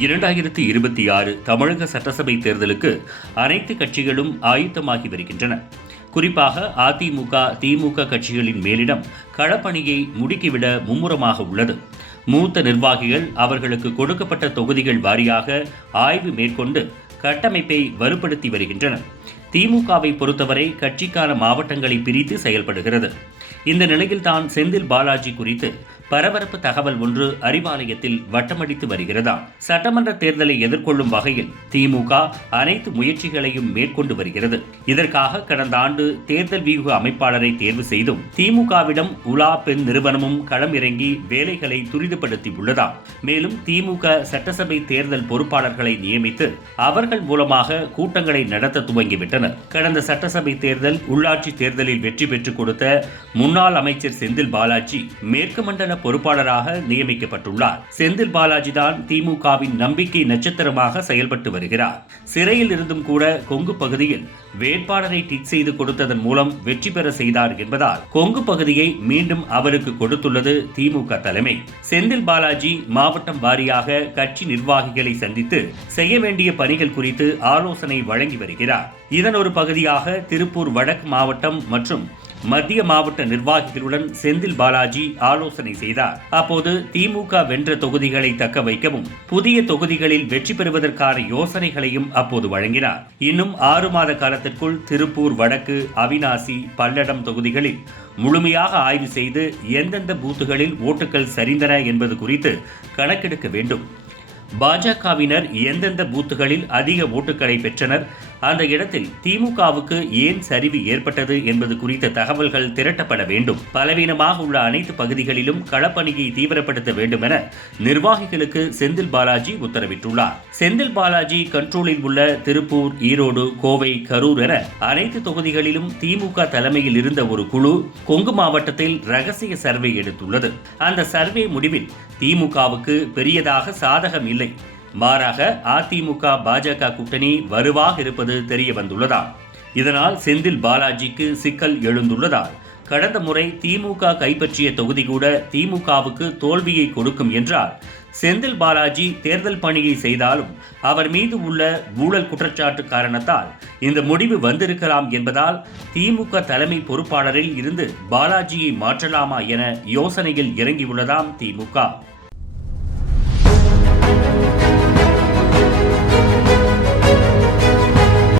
இரண்டாயிரத்தி இருபத்தி ஆறு தமிழக சட்டசபை தேர்தலுக்கு அனைத்து கட்சிகளும் ஆயுத்தமாகி வருகின்றன. குறிப்பாக அதிமுக திமுக கட்சிகளின் மேலிடம் களப்பணியை முடுக்கிவிட மும்முரமாக உள்ளது. மூத்த நிர்வாகிகள் அவர்களுக்கு கொடுக்கப்பட்ட தொகுதிகள் வாரியாக ஆய்வு மேற்கொண்டு கட்டமைப்பை வலுப்படுத்தி வருகின்றனர். திமுகவை பொறுத்தவரை கட்சிக்கான மாவட்டங்களை பிரித்து செயல்படுகிறது. இந்த நிலையில்தான் செந்தில் பாலாஜி குறித்து பரபரப்பு தகவல் ஒன்று அறிவாலயத்தில் வட்டமடித்து வருகிறதா? சட்டமன்ற தேர்தலை எதிர்கொள்ளும் வகையில் திமுக அனைத்து முயற்சிகளையும் மேற்கொண்டு வருகிறது. இதற்காக கடந்த ஆண்டு தேர்தல் வியூக அமைப்பாளரை தேர்வு செய்தும் திமுகவிடம் உலா பெண் நிறுவனமும் களம் இறங்கி வேலைகளை துரிதப்படுத்தி உள்ளதா மேலும் திமுக சட்டசபை தேர்தல் பொறுப்பாளர்களை நியமித்து அவர்கள் மூலமாக கூட்டங்களை நடத்த துவங்கிவிட்டனர். கடந்த சட்டசபை தேர்தல் உள்ளாட்சி தேர்தலில் வெற்றி பெற்றுக் கொடுத்த முன்னாள் அமைச்சர் செந்தில் பாலாஜி மேற்கு மண்டல பொறுப்பாளராக நியமிக்கப்பட்டுள்ளார். செந்தில் பாலாஜி தான் திமுகவின் நம்பிக்கை நட்சத்திரமாக செயல்பட்டு வருகிறார். சிறையில் இருந்தும் கூட கொங்கு பகுதியில் வேட்பாளரை டிக் செய்து கொடுத்ததன் மூலம் வெற்றி பெற செய்தார் என்பதால் கொங்கு பகுதியை மீண்டும் அவருக்கு கொடுத்துள்ளது திமுக தலைமை. செந்தில் பாலாஜி மாவட்டம் வாரியாக கட்சி நிர்வாகிகளை சந்தித்து செய்ய வேண்டிய பணிகள் குறித்து ஆலோசனை வழங்கி வருகிறார். இதன் ஒரு பகுதியாக திருப்பூர் வடக்கு மாவட்டம் மற்றும் மத்திய மாவட்ட நிர்வாகிகளுடன் செந்தில் பாலாஜி ஆலோசனை செய்தார். அப்போது திமுக வென்ற தொகுதிகளை தக்க வைக்கவும் புதிய தொகுதிகளில் வெற்றி பெறுவதற்கான யோசனைகளையும் அப்போது வழங்கினார். இன்னும் ஆறு மாத காலத்திற்குள் திருப்பூர் வடக்கு அவினாசி பல்லடம் தொகுதிகளில் முழுமையாக ஆய்வு செய்து எந்தெந்த பூத்துகளில் ஓட்டுகள் சரிந்தன என்பது குறித்து கணக்கெடுக்க வேண்டும். பாஜகவினர் எந்தெந்த பூத்துகளில் அதிக ஓட்டுகளை பெற்றனர் அந்த இடத்தில் திமுகவுக்கு ஏன் சரிவு ஏற்பட்டது என்பது குறித்த தகவல்கள் திரட்டப்பட வேண்டும். பலவீனமாக உள்ள அனைத்து பகுதிகளிலும் களப்பணியை தீவிரப்படுத்த வேண்டும் என நிர்வாகிகளுக்கு செந்தில் பாலாஜி உத்தரவிட்டுள்ளார். செந்தில் பாலாஜி கண்ட்ரோலில் உள்ள திருப்பூர் ஈரோடு கோவை கரூர் என அனைத்து தொகுதிகளிலும் திமுக தலைமையில் இருந்த ஒரு குழு கொங்கு மாவட்டத்தில் ரகசிய சர்வே எடுத்துள்ளது. அந்த சர்வே முடிவில் திமுகவுக்கு பெரியதாக சாதகம் இல்லை மாறாக அதிமுக பாஜக கூட்டணி வலுவாக இருப்பது தெரிய வந்துள்ளதால் இதனால் செந்தில் பாலாஜிக்கு சிக்கல் எழுந்துள்ளதால் கடந்த முறை திமுக கைப்பற்றிய தொகுதி கூட திமுகவுக்கு தோல்வியை கொடுக்கும் என்றார். செந்தில் பாலாஜி தேர்தல் பணியை செய்தாலும் அவர் மீது உள்ள ஊழல் குற்றச்சாட்டு காரணத்தால் இந்த முடிவு வந்திருக்கலாம் என்பதால் திமுக தலைமை பொறுப்பாளரில் இருந்து பாலாஜியை மாற்றலாமா என யோசனையில் இறங்கியுள்ளதாம் திமுக.